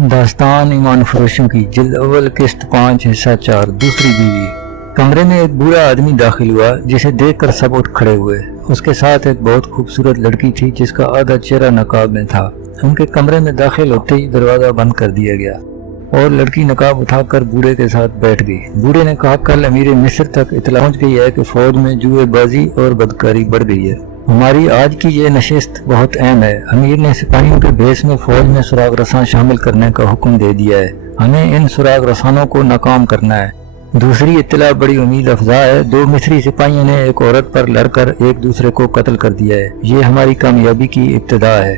दास्तान ईमान फरोशों की जिल्द अव्वल किस्त 5 हिस्सा 4 दूसरी बीवी। कमरे में एक बूढ़ा आदमी दाखिल हुआ जिसे देखकर सब उठ खड़े हुए। उसके साथ एक बहुत खूबसूरत लड़की थी जिसका आधा चेहरा नकाब में था। उनके कमरे में दाखिल होते ही दरवाजा बंद कर दिया गया और लड़की नकाब उठाकर बूढ़े के साथ बैठ गई। बूढ़े ने कहा, कल अमीर मिस्र तक इतला पहुंच गई है कि फौज में जुएबाजी और बदकारी बढ़ गई है। हमारी आज की ये नशिस्त बहुत अहम है। अमीर ने सिपाहियों के भेस में फौज में सुराग रसान शामिल करने का हुक्म दे दिया है। हमें इन सुराग रसानों को नाकाम करना है। दूसरी इत्तला बड़ी उम्मीद अफजा है। 2 मिस्री सिपाहियों ने एक औरत पर लड़कर एक दूसरे को कत्ल कर दिया है। ये हमारी कामयाबी की इब्तिदा है।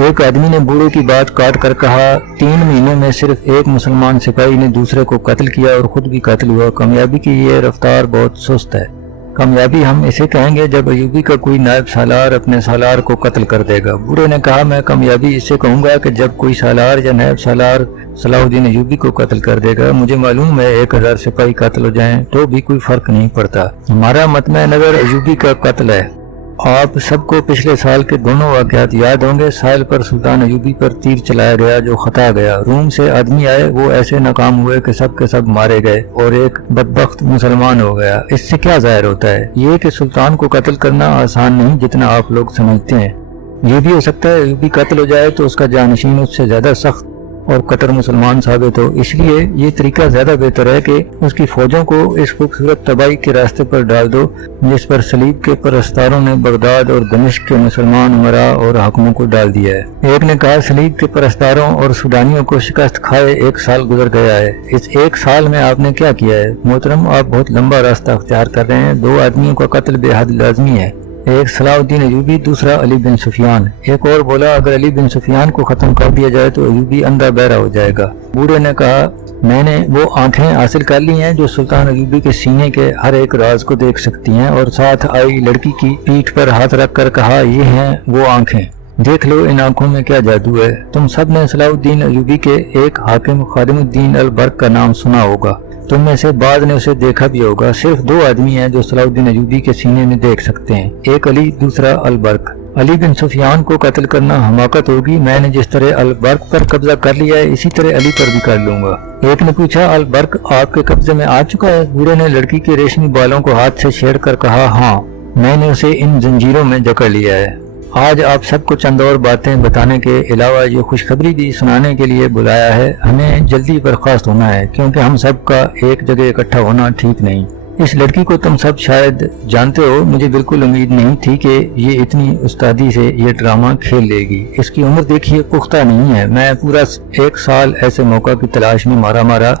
एक आदमी ने बूढ़े की बात काट कर कहा, 3 महीनों में सिर्फ एक मुसलमान सिपाही ने दूसरे को कत्ल किया और खुद भी कत्ल हुआ। कामयाबी की ये रफ्तार बहुत सुस्त है। कामयाबी हम इसे कहेंगे जब अयूबी का कोई नायब सालार अपने सालार को कत्ल कर देगा। बूढ़े ने कहा, मैं कामयाबी इसे कहूंगा कि जब कोई सालार या नायब सालार सलाहुद्दीन अयूबी को कत्ल कर देगा। मुझे मालूम है 1000 सिपाही कत्ल हो जाएं तो भी कोई फर्क नहीं पड़ता। हमारा मतमे नजर अयूबी का कत्ल है। आप सबको पिछले साल के दोनों वाकयात याद होंगे। साहिल पर सुल्तान अयूबी पर तीर चलाया गया जो खता गया। रूम से आदमी आए, वो ऐसे नाकाम हुए कि सब के सब मारे गए और एक बदबख्त मुसलमान हो गया। इससे क्या जाहिर होता है? ये कि सुल्तान को कत्ल करना आसान नहीं जितना आप लोग समझते हैं। ये भी हो सकता है अयूबी कत्ल हो जाए तो उसका जानशीन उससे ज्यादा सख्त और कट्टर मुसलमान साबित हो। इसलिए ये तरीका ज्यादा बेहतर है कि उसकी फौजों को इस खूबसूरत तबाही के रास्ते पर डाल दो जिस पर सलीब के परस्तारों ने बगदाद और दमिश्क के मुसलमान उमरा और हाकिमों को डाल दिया है। एक ने कहा, सलीब के परस्तारों और सूडानियों को शिकस्त खाए 1 साल गुजर गया है। इस 1 साल में आपने क्या किया है? मोहतरम, आप बहुत लंबा रास्ता अख्तियार कर रहे हैं। 2 आदमियों का कत्ल बेहद लाजमी है। एक सलाहुद्दीन अयूबी, दूसरा अली बिन सुफियान। एक और बोला, अगर अली बिन सुफियान को खत्म कर दिया जाए तो अयूबी अंधा बहरा हो जाएगा। बूढ़े ने कहा, मैंने वो आंखें हासिल कर ली हैं जो सुल्तान अयूबी के सीने के हर एक राज को देख सकती हैं। और साथ आई लड़की की पीठ पर हाथ रखकर कहा, ये हैं वो आंखें, देख लो इन आंखों में क्या जादू है। तुम सब ने सलाहुद्दीन अयूबी के एक हाकिम खादिमुद्दीन अल बर्क का नाम सुना होगा। तुम में से बाद ने उसे देखा भी होगा। सिर्फ 2 आदमी हैं जो सलाहुद्दीन अयूबी के सीने में देख सकते हैं, एक अली, दूसरा अल बर्क। अली बिन सुफियान को कत्ल करना हमाकत होगी। मैंने जिस तरह अल बर्क पर कब्जा कर लिया है इसी तरह अली पर भी कर लूंगा। एक ने पूछा, अल बर्क आपके कब्जे में आ चुका है? बूढ़े ने लड़की के रेशमी बालों को हाथ से छेड़ कर कहा, हाँ, मैंने उसे इन जंजीरों में जकड़ लिया है। आज आप सबको चंद और बातें बताने के अलावा ये खुशखबरी भी सुनाने के लिए बुलाया है। हमें जल्दी बर्खास्त होना है क्योंकि हम सब का एक जगह इकट्ठा होना ठीक नहीं। इस लड़की को तुम सब शायद जानते हो। मुझे बिल्कुल उम्मीद नहीं थी कि ये इतनी उस्तादी से ये ड्रामा खेल लेगी। इसकी उम्र देखिए, पुख्ता नहीं है। मैं पूरा 1 साल ऐसे मौका की तलाश में मारा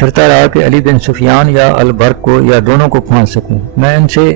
फिरता रहा कि अली बिन सुफियान या अल बर्क को या दोनों को फांस सकूं। मैं इनसे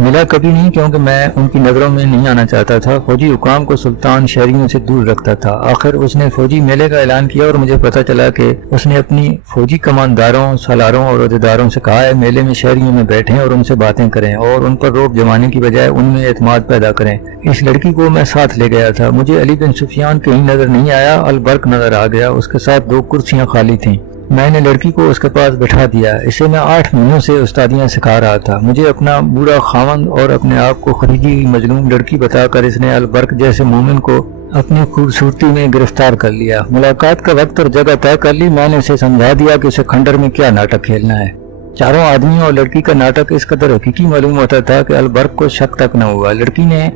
मिला कभी नहीं क्योंकि मैं उनकी नजरों में नहीं आना चाहता था। फौजी हुकाम को सुल्तान शहरियों से दूर रखता था। आखिर उसने फौजी मेले का ऐलान किया और मुझे पता चला कि उसने अपनी फौजी कमांडरों, सालारों और अहदेदारों से कहा है मेले में शहरियों में बैठें और उनसे बातें करें और उन पर रोब जमाने की बजाय उनमें एतमाद पैदा करें। इस लड़की को मैं साथ ले गया था। मुझे अली बिन सुफियान कहीं नजर नहीं आया। अल बर्क नजर आ गया। उसके साथ 2 कुर्सियां खाली थीं। मैंने लड़की को उसके पास बैठा दिया। इसे मैं 8 महीनों से उस्तादियां सिखा रहा था। मुझे अपना बूढ़ा खावंद और अपने आप को खरीदी हुई मजलूम लड़की बताकर इसने अल बर्क जैसे मोमिन को अपनी खूबसूरती में गिरफ्तार कर लिया। मुलाकात का वक्त और जगह तय कर ली। मैंने इसे समझा दिया कि उसे खंडर में क्या नाटक खेलना है। चारों आदमियों और लड़की का नाटक इस कदर हकीकी मालूम होता था कि अल बर्क को शक तक न हुआ। लड़की ने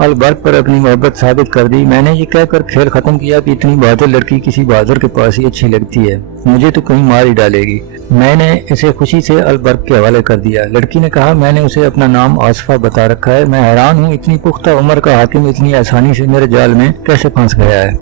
अल बर्क पर अपनी मोहब्बत साबित कर दी। मैंने ये कहकर खेल खत्म किया कि इतनी बहादुर लड़की किसी बहादुर के पास ही अच्छी लगती है, मुझे तो कहीं मार ही डालेगी। मैंने इसे खुशी से अल बर्क के हवाले कर दिया। लड़की ने कहा, मैंने उसे अपना नाम आसफा बता रखा है। मैं हैरान हूँ इतनी पुख्ता उम्र का हाकिम इतनी आसानी से मेरे जाल में कैसे फंस गया है।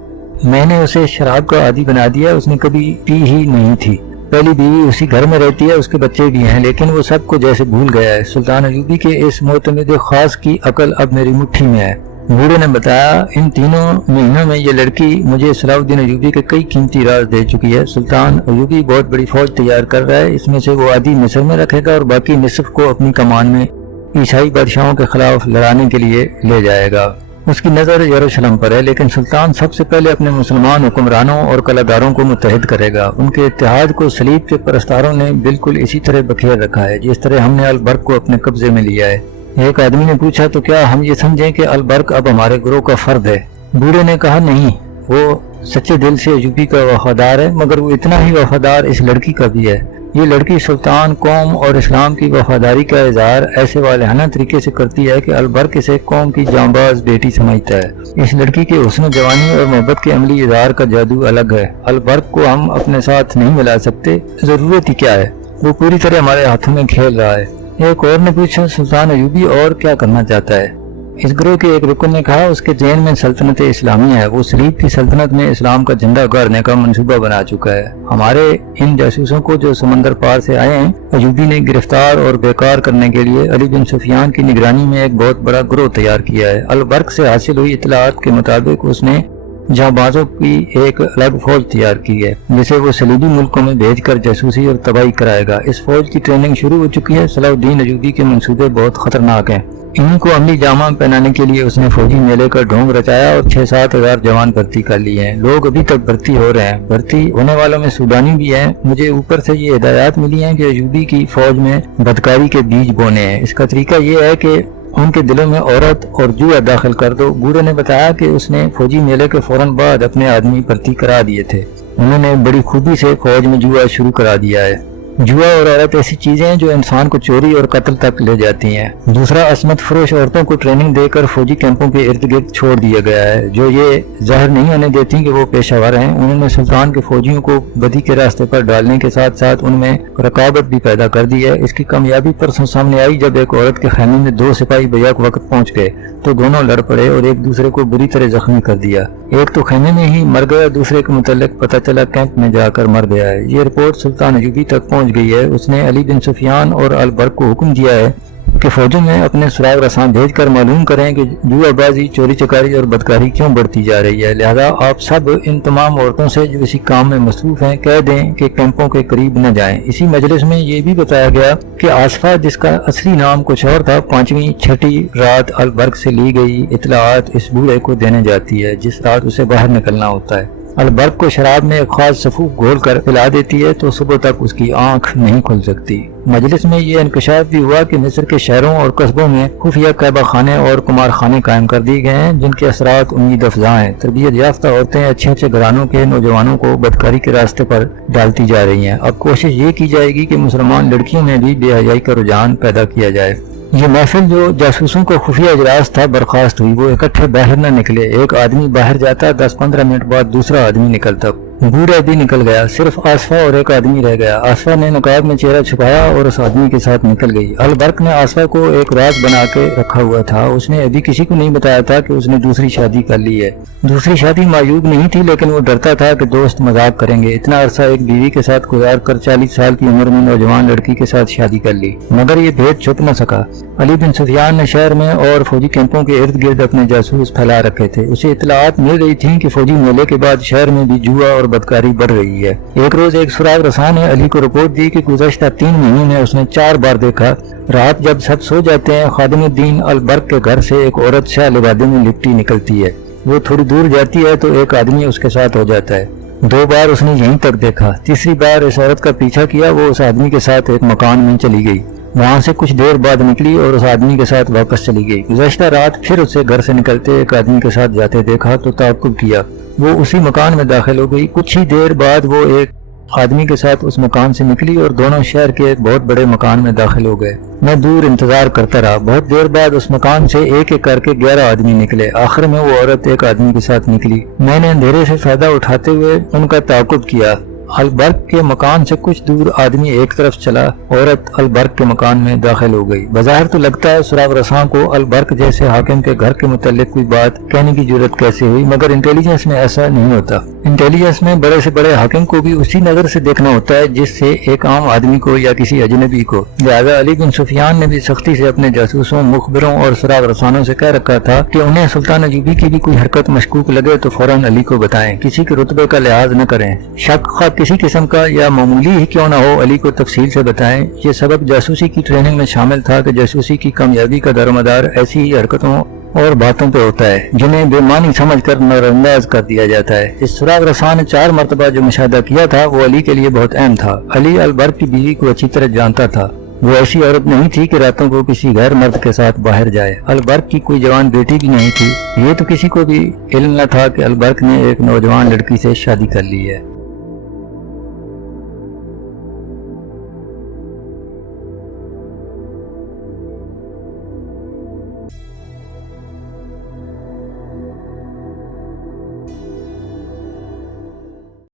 मैंने उसे शराब का आदी बना दिया। उसने कभी पी ही नहीं थी। पहली बीवी उसी घर में रहती है, उसके बच्चे भी हैं, लेकिन वो सबको जैसे भूल गया है। सुल्तान अयूबी के इस मोतमिद खास की अकल अब मेरी मुट्ठी में है। बूढ़े ने बताया, इन 3 महीनों में ये लड़की मुझे सलाहुद्दीन अयूबी के कई कीमती राज दे चुकी है। सुल्तान अयूबी बहुत बड़ी फौज तैयार कर रहा है। इसमें से वो आधी मिस्र में रखेगा और बाकी निसफ को अपनी कमान में ईसाई बादशाहों के खिलाफ लड़ाने के लिए ले जाएगा। उसकी नजर यरूशलेम पर है, लेकिन सुल्तान सबसे पहले अपने मुसलमान हुक्मरानों और कलादारों को मुत्तहिद करेगा। उनके इत्तेहाद को सलीब के परस्तारों ने बिल्कुल इसी तरह बखेर रखा है जिस तरह हमने अल बर्क को अपने कब्जे में लिया है। एक आदमी ने पूछा, तो क्या हम ये समझें कि अल बर्क अब हमारे गुरोह का फर्द है? बूढ़े ने कहा, नहीं, वो सच्चे दिल से अयूबी का वफादार है, मगर वो इतना ही वफादार इस लड़की का भी है। ये लड़की सुल्तान, कौम और इस्लाम की वफादारी का इजहार ऐसे वालिहाना तरीके से करती है कि अलबर्क इसे कौम की जांबाज बेटी समझता है। इस लड़की के हुस्न जवानी और मोहब्बत के अमली इजहार का जादू अलग है। अलबर्क को हम अपने साथ नहीं मिला सकते, जरूरत ही क्या है, वो पूरी तरह हमारे हाथों में खेल रहा है। एक और ने पूछा, सुल्तान अयूबी और क्या करना चाहता है? इस ग्रोह के एक रुकन ने कहा, उसके ज़हन में सल्तनत इस्लामिया है। वो सलीब की सल्तनत में इस्लाम का झंडा गाड़ने का मंसूबा बना चुका है। हमारे इन जासूसों को जो समंदर पार से आए हैं, अयूबी ने गिरफ्तार और बेकार करने के लिए अली बिन सुफियान की निगरानी में एक बहुत बड़ा ग्रोह तैयार किया है। अलबर्क से हासिल हुई इतलात के मुताबिक उसने जाबाजों की एक अलग फौज तैयार की है, जिसे वो सलीबी मुल्कों में भेजकर जासूसी और तबाही कराएगा। इस फौज की ट्रेनिंग शुरू हो चुकी है। सलाहुद्दीन अयूबी के मंसूबे बहुत खतरनाक हैं। इन्हीं को अमली जामा पहनाने के लिए उसने फौजी मेले का ढोंग रचाया और 6-7 हजार जवान भर्ती कर लिए हैं। लोग अभी तक भर्ती हो रहे हैं। भर्ती होने वालों में सूडानी भी हैं। मुझे ऊपर से ये हिदायत मिली हैं कि अयूबी की फौज में बदकारी के बीज बोने हैं। इसका तरीका ये है कि उनके दिलों में औरत और जुआ दाखिल कर दो। बूढ़े ने बताया कि उसने फौजी मेले के फौरन बाद अपने आदमी भर्ती करा दिए थे। उन्होंने बड़ी खूबी से फौज में जुआ शुरू करा दिया है। जुआ और औरत ऐसी चीजें हैं जो इंसान को चोरी और कत्ल तक ले जाती हैं। दूसरा, असमत फरोश औरतों को ट्रेनिंग देकर फौजी कैंपों के इर्द गिर्द छोड़ दिया गया है, जो ये जाहिर नहीं होने देती कि वो पेशावर हैं। उन्होंने सुल्तान के फौजियों को बदी के रास्ते पर डालने के साथ साथ उनमें रकाबत भी पैदा कर दी है। इसकी कामयाबी परसों सामने आई जब एक औरत के खैमे में 2 सिपाही बेयाक वक्त पहुंच गए तो दोनों लड़ पड़े और एक दूसरे को बुरी तरह जख्मी कर दिया। एक तो खैमे में ही मर गया, दूसरे के मुतल्लिक पता चला कैंप में जाकर मर गया है। ये रिपोर्ट सुल्तान अयूबी तक पहुंच गई है। उसने अली बिन सुफियान और अलबर्क को हुक्म दिया है कि फौजों में अपने सुराग रसां भेजकर मालूम करें कि जुआबाजी, चोरी चकारी और बदकारी क्यों बढ़ती जा रही है। लिहाजा आप सब इन तमाम औरतों से जो इसी काम में मसरूफ हैं कह दें कि कैंपों के करीब न जाएं। इसी मजलिस में ये भी बताया गया कि आसफा, जिसका असली नाम कुछ और था, 5वीं 6ठी रात अलबर्क से ली गई इतलात इस बूढ़े को देने जाती है, जिस रात उसे बाहर निकलना होता है। अलबर्क को शराब में एक खास सफूफ घोल कर पिला देती है तो सुबह तक उसकी आंख नहीं खुल सकती। मजलिस में ये इंकशाफ भी हुआ कि मिस्र के शहरों और कस्बों में खुफिया कैबा खाने और कुमार खाने कायम कर दिए गए हैं, जिनके असरात उम्मीद अफजा हैं। तरबियत याफ्ता औरतें अच्छे अच्छे घरानों के नौजवानों को बदकारी के रास्ते पर डालती जा रही हैं। अब कोशिश ये की जाएगी कि मुसलमान लड़कियों में भी बेहयाई का रुझान पैदा किया जाए। ये महफिल जो जासूसों को खुफिया इजलास था बर्खास्त हुई। वो इकट्ठे बाहर न निकले। एक आदमी बाहर जाता, 10-15 मिनट बाद दूसरा आदमी निकलता। बूढ़ा भी निकल गया, सिर्फ आसफा और एक आदमी रह गया। आसफा ने नकाब में चेहरा छुपाया और उस आदमी के साथ निकल गई। अलबर्क ने आसफा को एक राज बना के रखा हुआ था। उसने अभी किसी को नहीं बताया था कि उसने दूसरी शादी कर ली है। दूसरी शादी मायूब नहीं थी, लेकिन वो डरता था कि दोस्त मजाक करेंगे। इतना अरसा एक बीवी के साथ गुजार कर 40 साल की उम्र में नौजवान लड़की के साथ शादी कर ली, मगर ये भेद छुप न सका। अली बिन सुफियान ने शहर में और फौजी कैंपों के इर्द गिर्द अपने जासूस फैला रखे थे। उसे इतलात मिल रही थी कि फौजी मेले के बाद शहर में भी जुआ और बदकारी बढ़ रही है। एक रोज एक सुराग रसां ने अली को रिपोर्ट दी कि गुज़श्ता 3 महीनों में उसने 4 बार देखा, रात जब सब सो जाते हैं, खादिमुद्दीन अलबर्क के घर से एक औरत शाह लिबादे में लिपटी निकलती है। वो थोड़ी दूर जाती है तो एक आदमी उसके साथ हो जाता है। 2 बार उसने यहीं तक देखा। तीसरी बार इस औरत का पीछा किया। वो उस आदमी के साथ एक मकान में चली गई। वहाँ से कुछ देर बाद निकली और उस आदमी के साथ वापस चली गई। गुज़श्ता रात फिर उसे घर से निकलते एक आदमी के साथ जाते देखा तो ताक़ुब किया। वो उसी मकान में दाखिल हो गई। कुछ ही देर बाद वो एक आदमी के साथ उस मकान से निकली और दोनों शहर के एक बहुत बड़े मकान में दाखिल हो गए। मैं दूर इंतजार करता रहा। बहुत देर बाद उस मकान से एक एक करके 11 आदमी निकले। आखिर में वो औरत एक आदमी के साथ निकली। मैंने अंधेरे से फायदा उठाते हुए उनका ताक़ुब किया। अलबर्क के मकान से कुछ दूर आदमी एक तरफ चला, औरत अलबर्क के मकान में दाखिल हो गई। बज़ाहिर तो लगता है सुराग रसां को अलबर्क जैसे हाकिम के घर के मुताल्लिक कोई बात कहने की जरूरत कैसे हुई, मगर इंटेलिजेंस में ऐसा नहीं होता। इंटेलिजेंस में बड़े से बड़े हाकिम को भी उसी नजर से देखना होता है जिससे एक आम आदमी को या किसी अजनबी को। लिहाजा अली बिन सुफियान ने भी सख्ती से अपने जासूसों, मुखबिरों और सुराग रसानों से कह रखा था कि उन्हें सुल्तान अयूबी की भी कोई हरकत मशकूक लगे तो फौरन अली को बताएं। किसी के रुतबे का लिहाज न करें। शक किसी किस्म का या मामूली ही क्यों ना हो, अली को तफसील से बताएं। ये सबक जासूसी की ट्रेनिंग में शामिल था कि जासूसी की कामयाबी का दारोमदार ऐसी ही हरकतों और बातों पे होता है जिन्हें बेमानी समझकर नजरअंदाज कर दिया जाता है। इस सुराग रसां ने 4 मरतबा जो मुशाहिदा किया था वो अली के लिए बहुत अहम था। अली अलबर्क की बीवी को अच्छी तरह जानता था। वो ऐसी औरत नहीं थी कि रातों को किसी गैर मर्द के साथ बाहर जाए। अलबर्क की कोई जवान बेटी भी नहीं थी। ये तो किसी को भी इल्म न था कि अलबर्क ने एक नौजवान लड़की से शादी कर ली है।